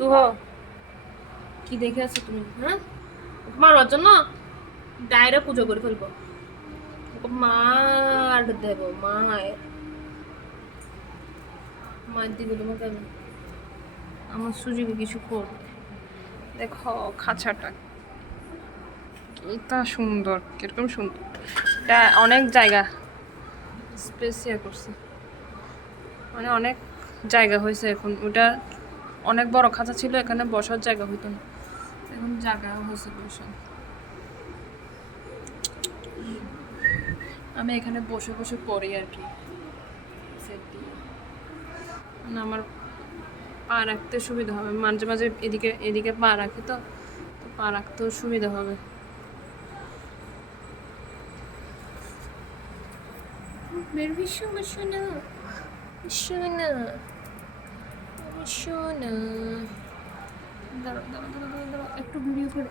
শুভ, কি দেখে আছো তুমি? হ্যাঁ, মারার জন্য ডাইরেক্ট পুজো করে ফেলবো। ওকে মার দেবো, মায়ের মার দিব তোমাকে আমি। আমার সুযোগে কিছু করবো। দেখো খাঁচাটা এটা সুন্দর, কিরকম সুন্দর। এটা অনেক জায়গা স্পেসিয়া করছে, মানে অনেক জায়গা হয়েছে এখন। ওটা অনেক বড় খাঁচা ছিল, এখানে বসার জায়গা হইতো না, এখন জায়গা হয়েছে বসার। আমি এখানে বসে বসে পড়ি আর কি, সেট দিয়ে। মানে আমার পা রাখতে সুবিধা হবে, মাঝে মাঝে এদিকে এদিকে পা রাখি, তো পা রাখতেও সুবিধা হবে। বের শোনা শোনা শোনা শোনা। দাঁড়াও দাঁড়াও দাঁড়াও দাঁড়াও, একটু ভিডিও করে।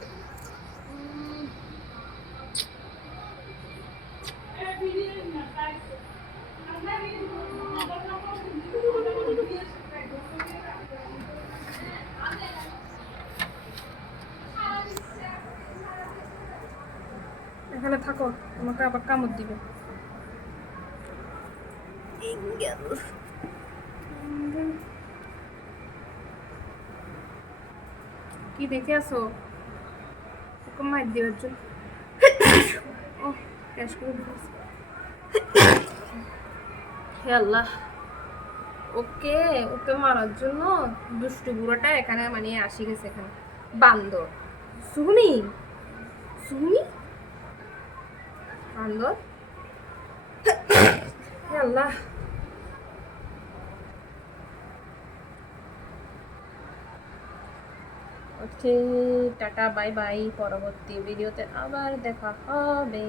এখানে থাকো, তোমাকে আবার কামড় দিবে। কি দেখে আসো? ওকে মার দেওয়ার জন্য। ও ক্যাশ করে দিয়েছে। হে আল্লাহ, ওকে ওকে মারার জন্য দুষ্টু বুড়োটা এখানে মানে আসি গেছে এখানে। বান্দর সুমি, সুমি বান্দর। হে আল্লাহ। ওকে টাটা বাই বাই, পরবর্তী ভিডিওতে আবার দেখা হবে।